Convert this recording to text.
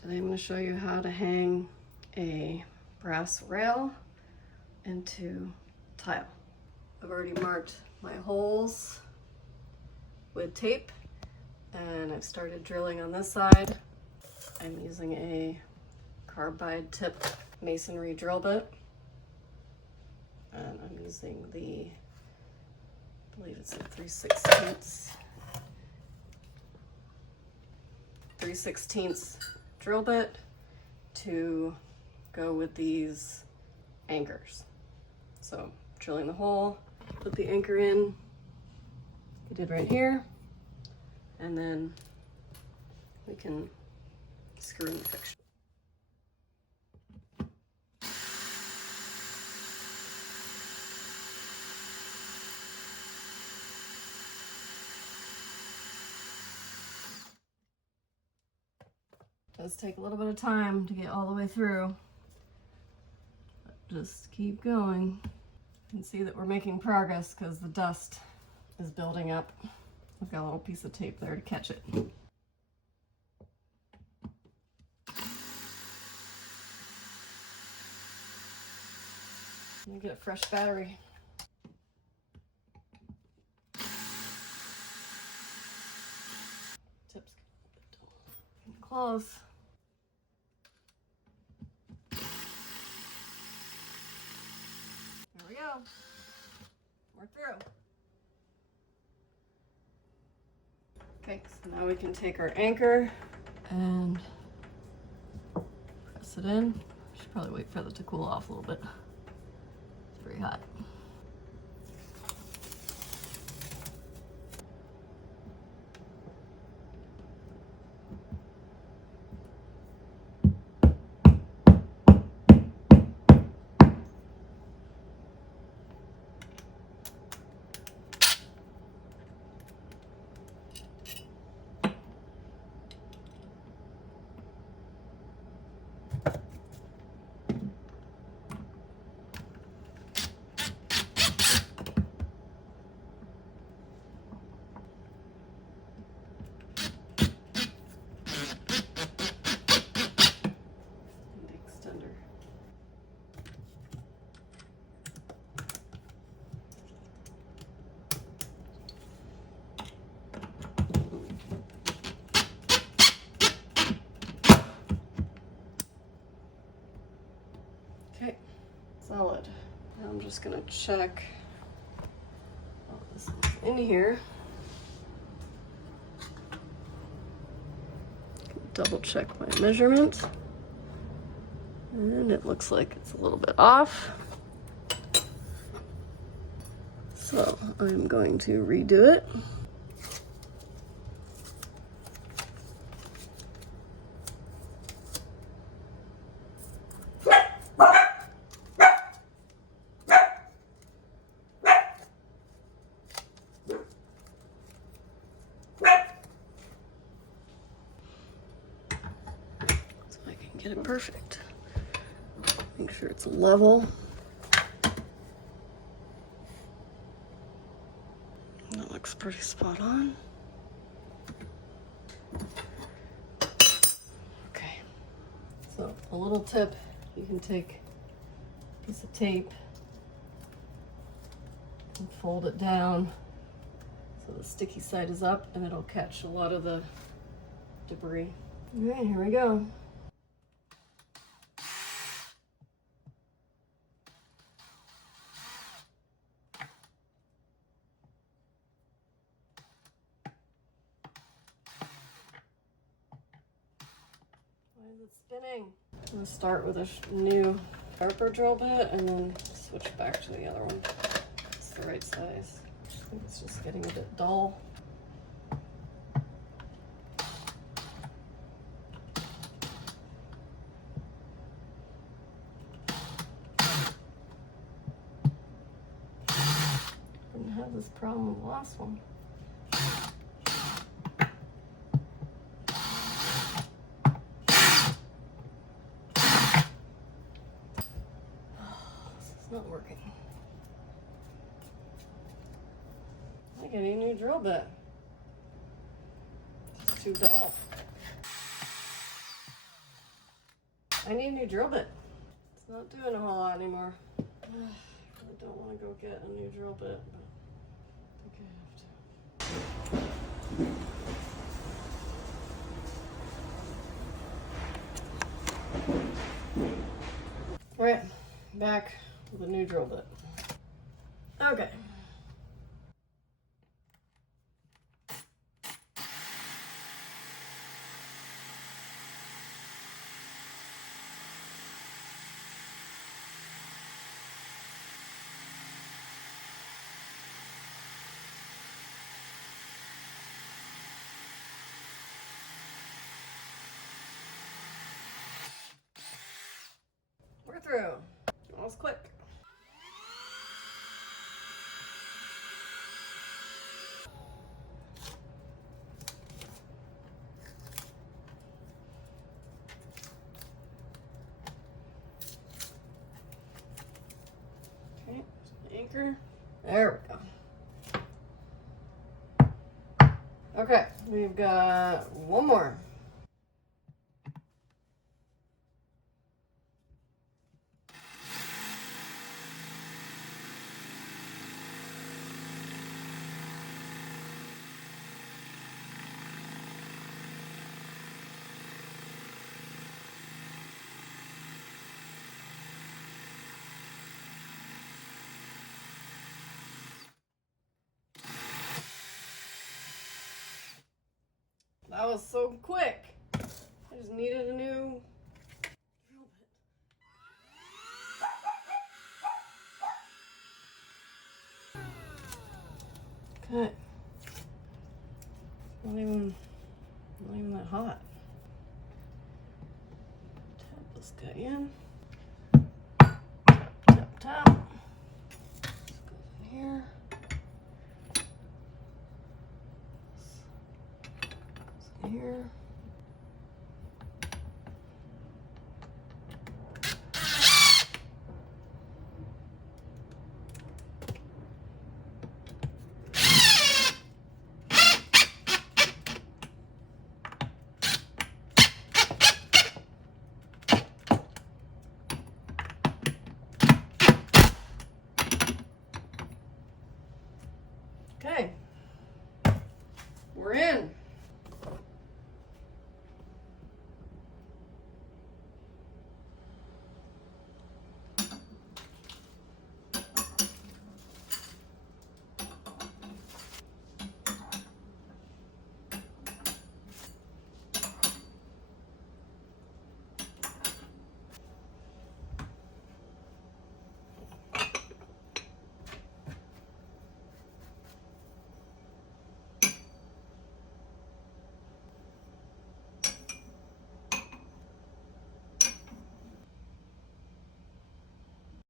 Today I'm going to show you how to hang a brass rail into tile. I've already marked my holes with tape and I've started drilling on this side. I'm using a carbide tip masonry drill bit and I'm using the, I believe it's a 3/16 drill bit to go with these anchors. So drilling the hole, put the anchor in, we did right here, and then we can screw in the fixture. It does take a little bit of time to get all the way through, but just keep going. You can see that we're making progress because the dust is building up. I've got a little piece of tape there to catch it. Let me get a fresh battery. Tips close. There we go. We're through. Okay, so now we can take our anchor and press it in. Should probably wait for it to cool off a little bit. It's pretty hot. Okay, solid. Now I'm just gonna check all this is in here. Double check my measurement. And it looks like it's a little bit off. So I'm going to redo it. Get it perfect. Make sure it's level. That looks pretty spot on. Okay, so a little tip, you can take a piece of tape and fold it down so the sticky side is up and it'll catch a lot of the debris. Okay, here we go. Why is it spinning? I'm going to start with a new sharper drill bit and then switch back to the other one. It's the right size. I think it's just getting a bit dull. Didn't have this problem with the last one. Not working. I get a new drill bit. It's too dull. I need a new drill bit. It's not doing a whole lot anymore. I don't want to go get a new drill bit, but I think I have to. All right, back with a new drill bit. Okay. We're through. That was quick. Okay, anchor. There we go. Okay, we've got one more. That was so quick. I just needed a new drill bit. Okay. Not even that hot. Tap this guy in. Tap, tap. This goes in here. This goes in here.